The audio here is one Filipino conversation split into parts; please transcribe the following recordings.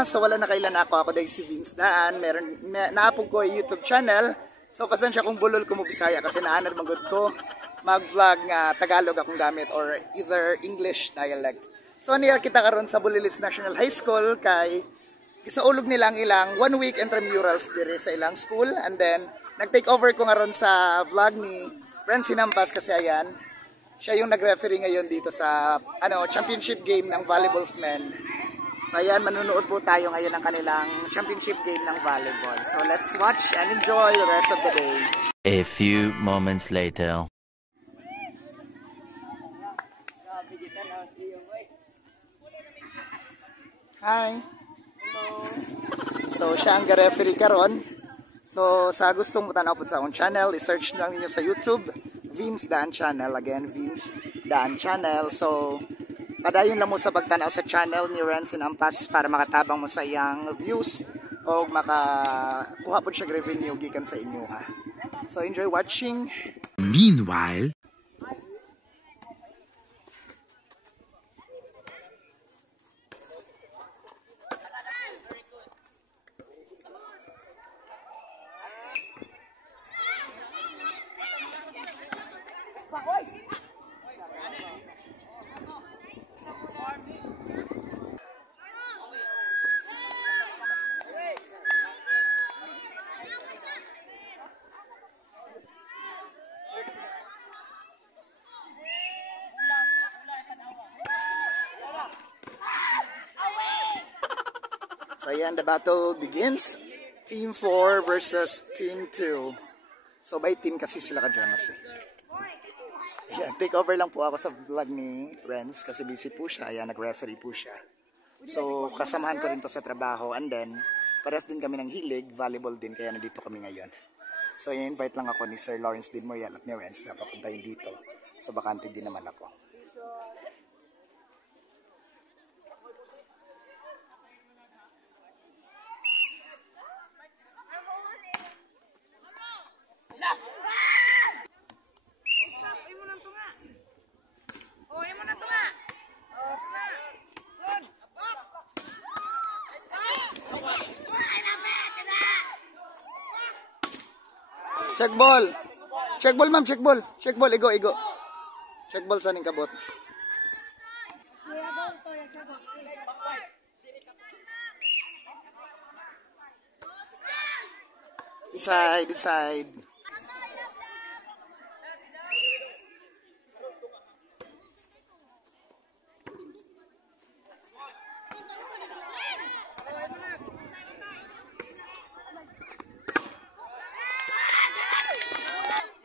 So wala na kailan ako dahil si Vince Daan. Naapog ko yung YouTube channel. So pasensya kung bulol ko mo Bisaya kasi naanad magod ko mag-vlog nga Tagalog akong gamit or either English dialect. So niya kita karon sa Bulilis National High School kay gisaulog nilang ilang 1 week intramurals dire sa ilang school, and then nag-take over ko ngaron sa vlog ni Renz Hinampas kasi ayan siya yung nag-referee ngayon dito sa championship game ng volleyballs men. So ayan, manunood po tayo ngayon ng kanilang championship game ng volleyball. So let's watch and enjoy the rest of the day. A few moments later. Hi. Hello. So siya ang referee karon. So sa gustong mutanaw po sa akong channel, i-search lang niyo sa YouTube Vince Daan Channel. Again, Vince Daan Channel. So padayon lang mo sa pagtanaw sa channel ni Renz Hinampas para makatabang mo sa iyang views o makakuha po siya revenue gikan sa inyo ha. So enjoy watching. Meanwhile, so ayan, the battle begins. Team 4 versus Team 2. So by team kasi sila ka-dramas eh. Ayan, take over lang po ako sa vlog ni Renz kasi busy po siya. Ayan, nag-referee po siya. So kasamahan ko rin to sa trabaho, and then parehas din kami ng hilig, volleyball din, kaya nandito kami ngayon. So i-invite lang ako ni Sir Lawrence Din Morial at ni Renz na papuntahin dito. So bakante din naman ako. Check ball. Check ball ma'am, check ball. Check ball, igo. Check ball sa ning kabot. Inside.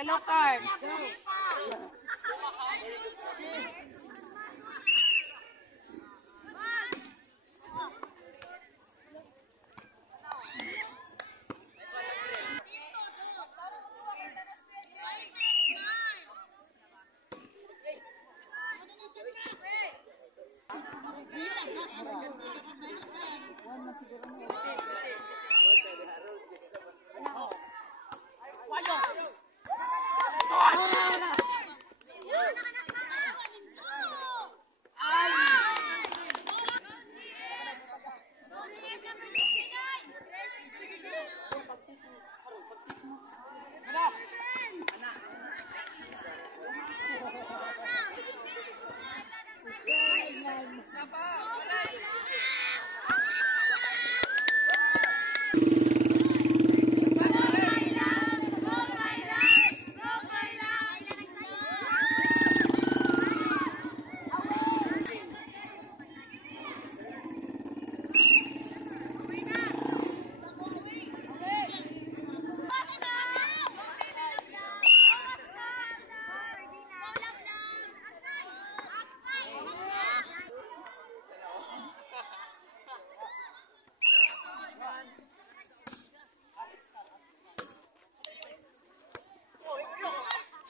Yellow card.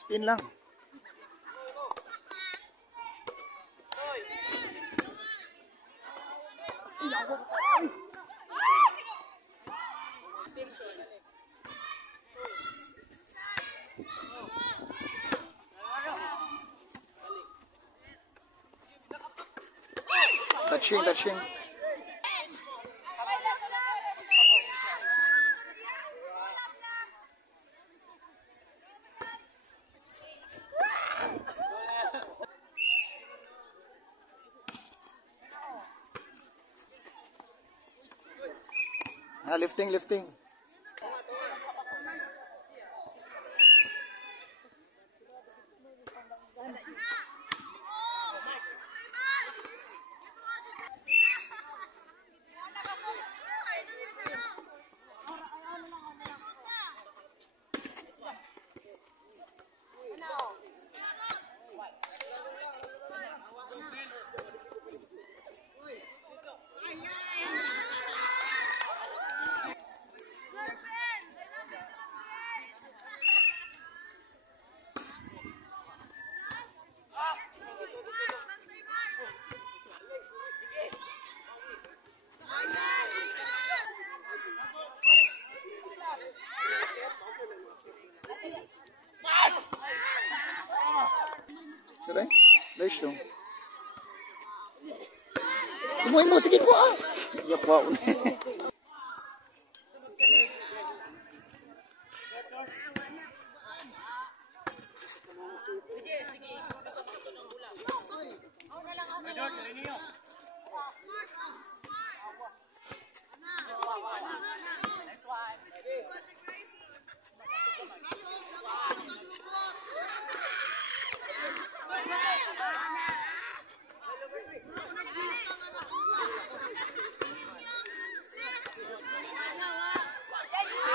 Spin lang. Touching. Lifting, lifting. Saray? Dahil siya. Kumuhin mo, sige ko ah! Iyak ko ako na.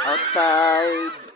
Outside.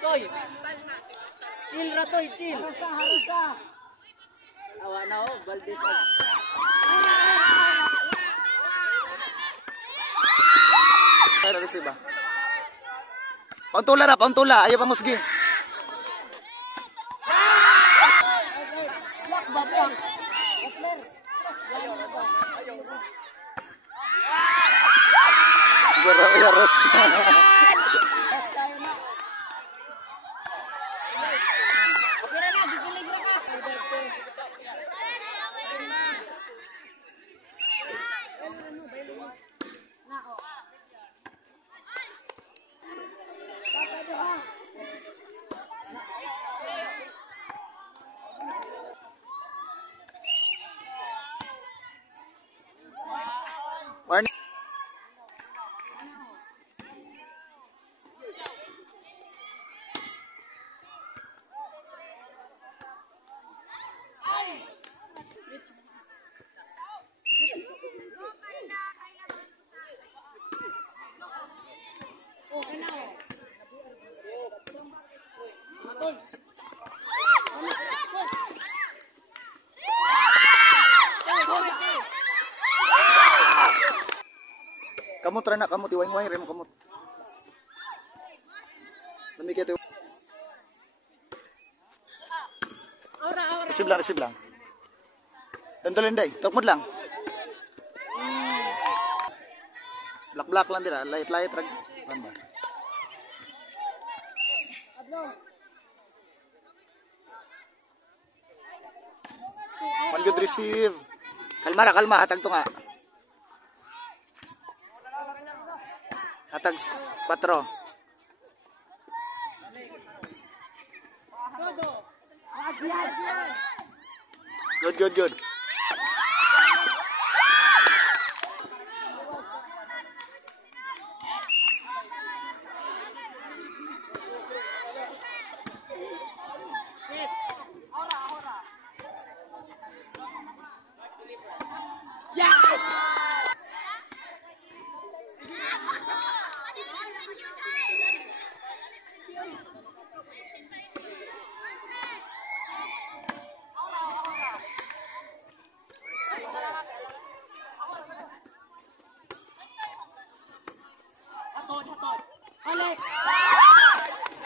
Toy. Chill ra toy, chill. Harisa. Awa na oh, Valdez. Pero resiba. Pauntula ra, pauntula. Ayaw pang musgi. Slap babang. Yaros. Warning. Kamot ra na, kamot iway-way rem kamot. Dami kito. Receive lang, receive lang. Dandalin day, tukmod lang. Black lang dira, light rag. Bamba. One good receive. Kalma ra, kalma, hatag to nga. Hatag 4. Good.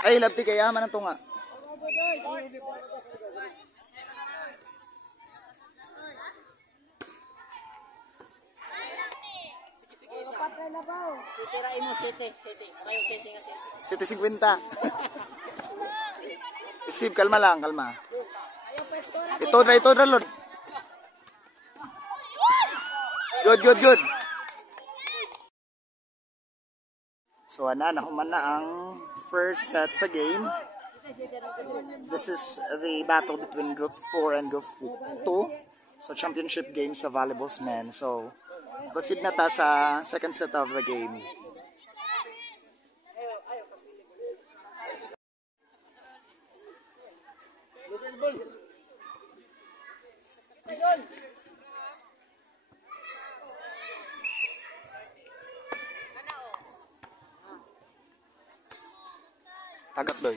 Ay, labti kaya man ang tunga. Titirain mo, sete. Para yung sete nga sete. 750. Receive, kalma lang, kalma. Ito dra, Lord. Good. So, nahuman na ang first set sa game. This is the battle between Group 4 and Group 2. So, championship game sa volleyballs men. So, proceed na ta sa second set of the game. Tagat doy.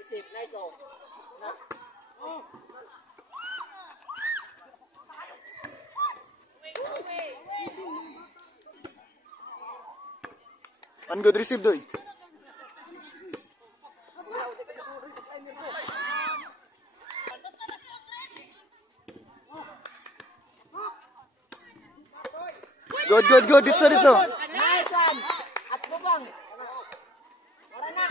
Receive, nice oh. One good receive doy. Good. Ditso. Nice one. At bubang. Tara na.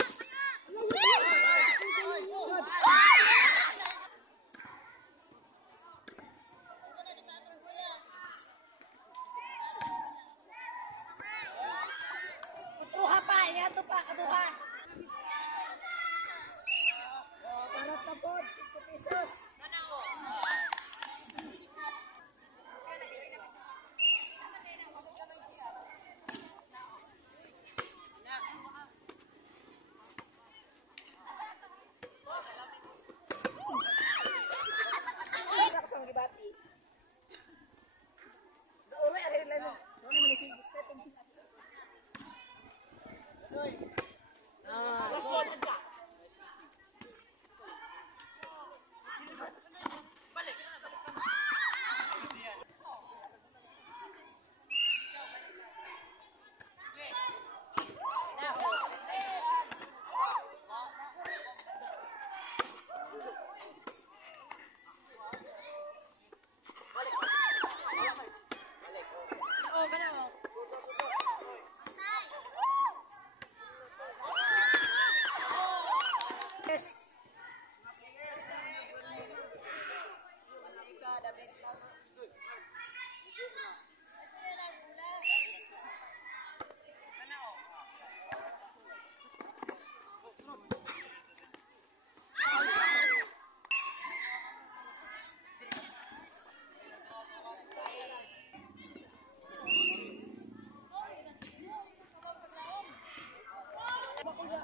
Kutruha pa, ito pa, kutruha. Para tapos, 5 pesos.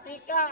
Tika.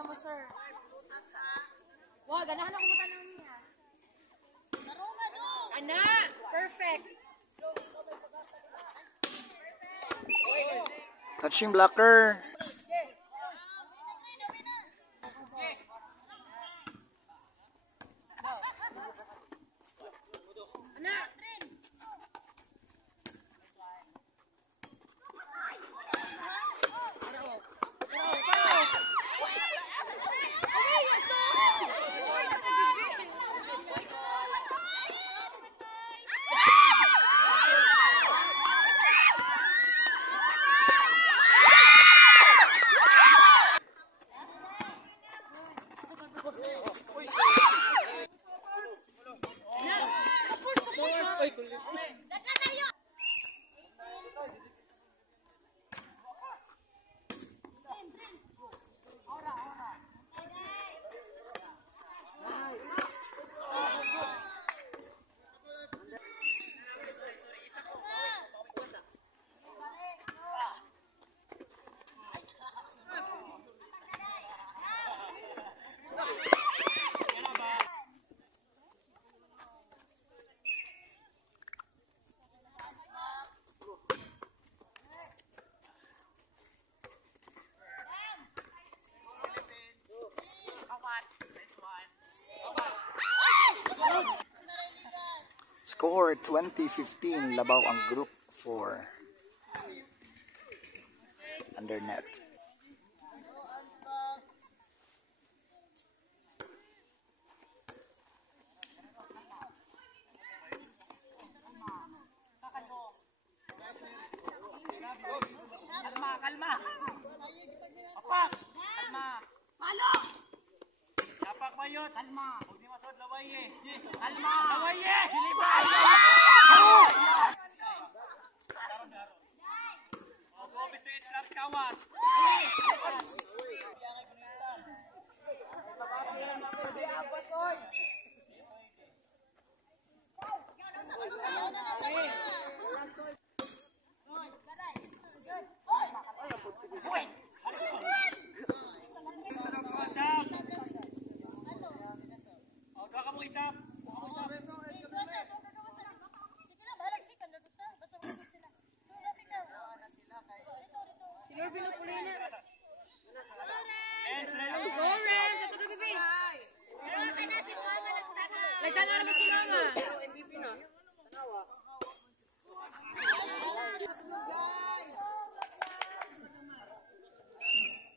sa mo, sir. Wow, ganahan ako matanong niya. Ana! Perfect! Touching blocker. Score 2015, labaw ang Group 4. Under net. Kalma! Apak! Kalma! Palo! Apak ba yun? Kalma! Huwag di masod, laway eh! Kalma! Laway eh! Hilibay! Go, Mr. Traps Kawat!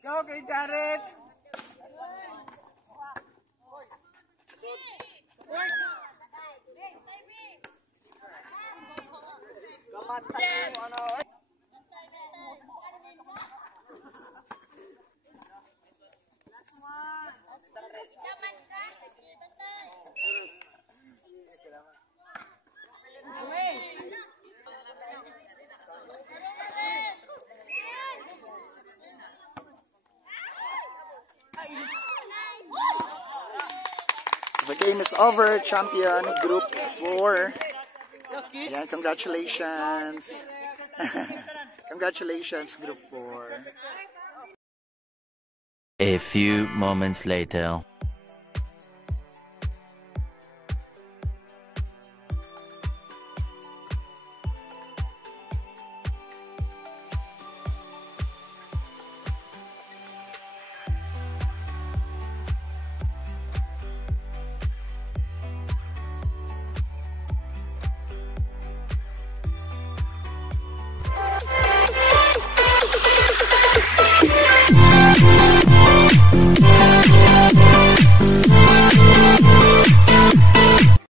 Go kay Jared! The game is over. Champion Group 4. Yan, congratulations. Congratulations, Group 4. A few moments later.